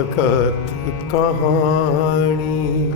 ਅਕਤ ਕਹਾਣੀ।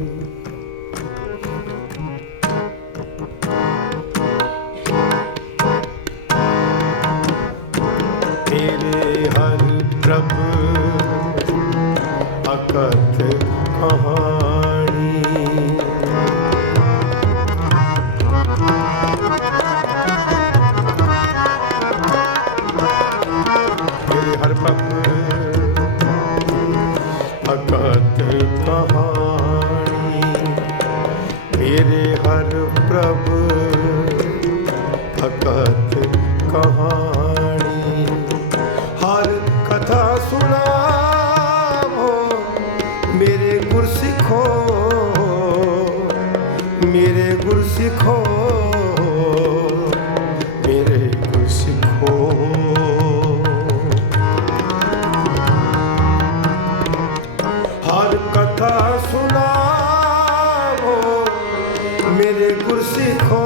ਸਿੱਖੋ,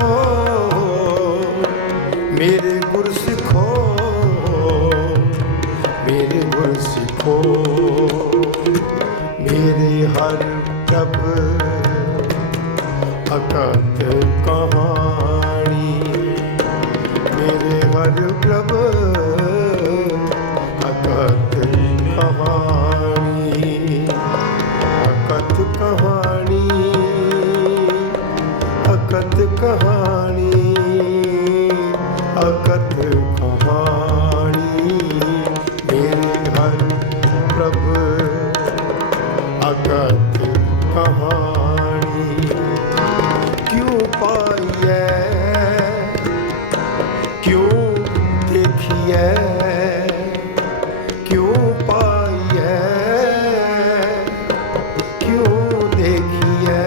ਮੇਰੇ ਗੁਰ ਸਿੱਖੋ, ਮੇਰੇ ਗੁਰ ਸਿੱਖੋ, ਮੇਰੇ ਹਰ ਕਬ ਅਕਤ ਕਹਾਣੀ, ਮੇਰੇ ਹਰ ਪ੍ਰਭ ਭਗਤ ਕਹਾਣੀ ਕਿਉ ਪਾਈਐ? ਕਿਉ ਦੇਖੀਐ? ਕਿਉ ਪਾਈਐ? ਕਿਉ ਦੇਖੀਐ?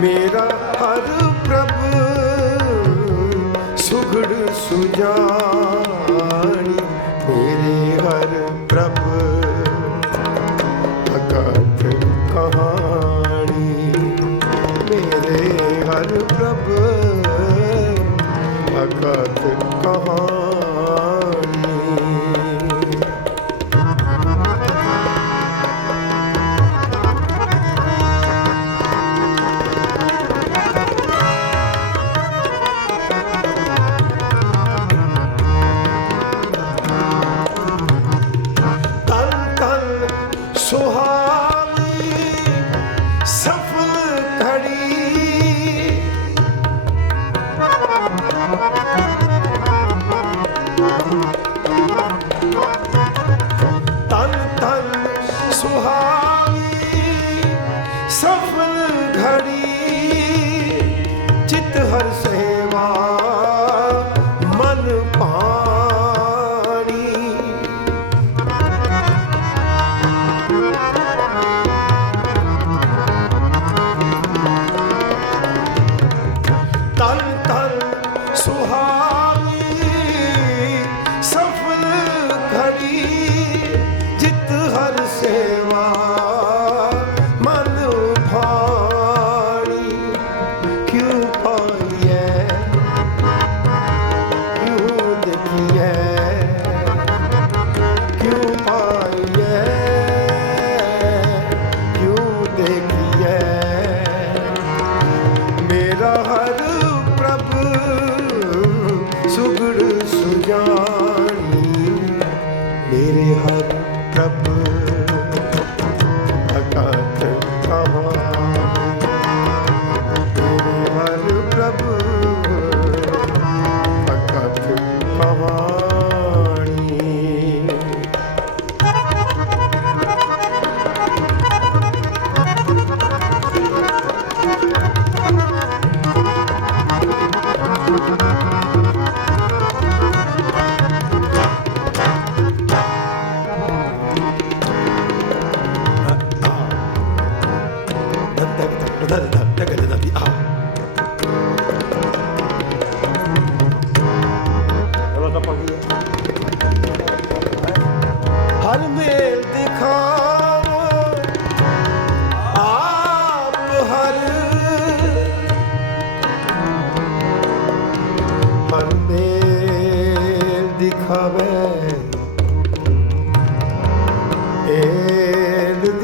ਮੇਰਾ ਹਰ ਪ੍ਰਭ ਸੁਗੜ ਸੁਜਾ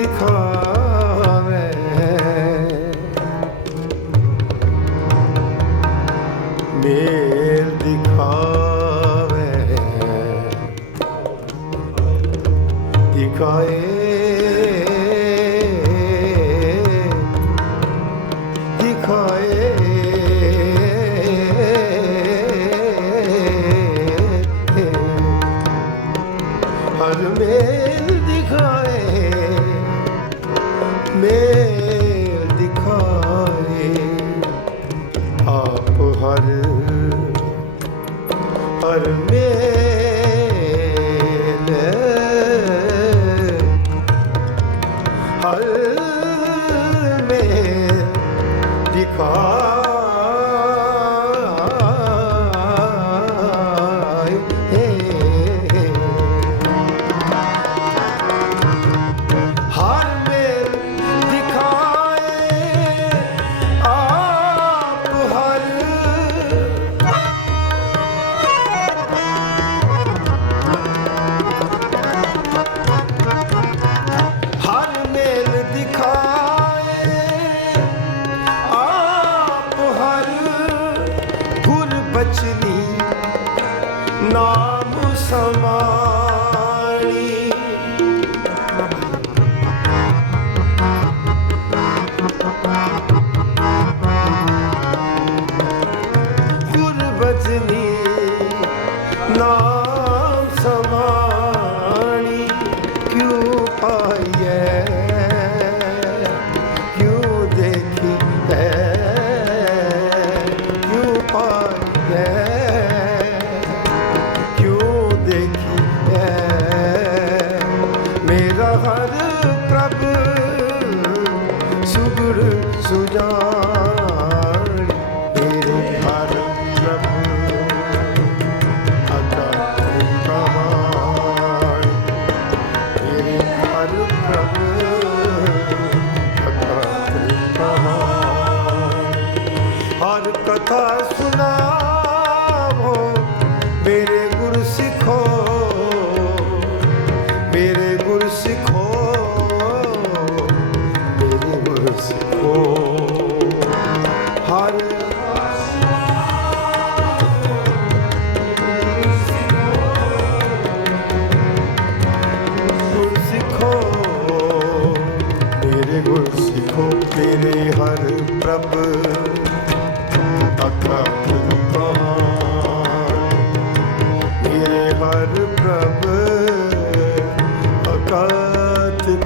दिखा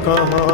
ਅਕਾਤ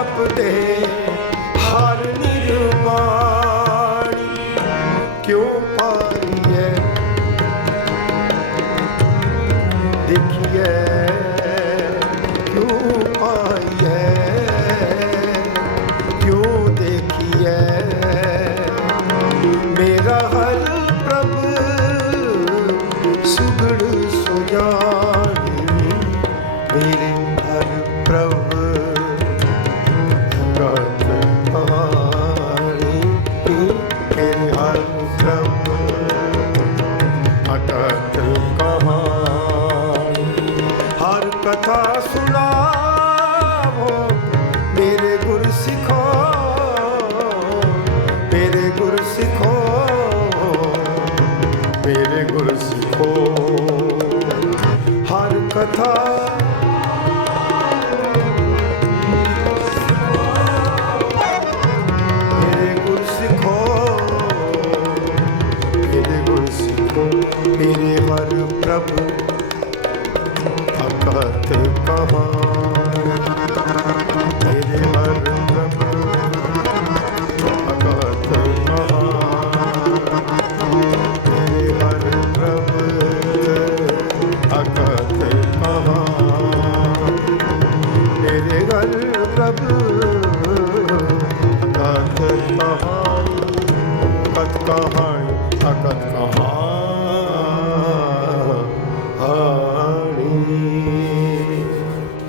ਜਪਦੇ ਕਥ ਹਰ ਕਥਾ ਸੁਣਾਵੋ, ਮੇਰੇ ਗੁਰ ਸਿਖੋ। ਮੇਰੇ ਗੁਰ ਸਿਖੋ, ਮੇਰੇ ਗੁਰ ਸਿਖੋ। ਹਰ ਕਥਾ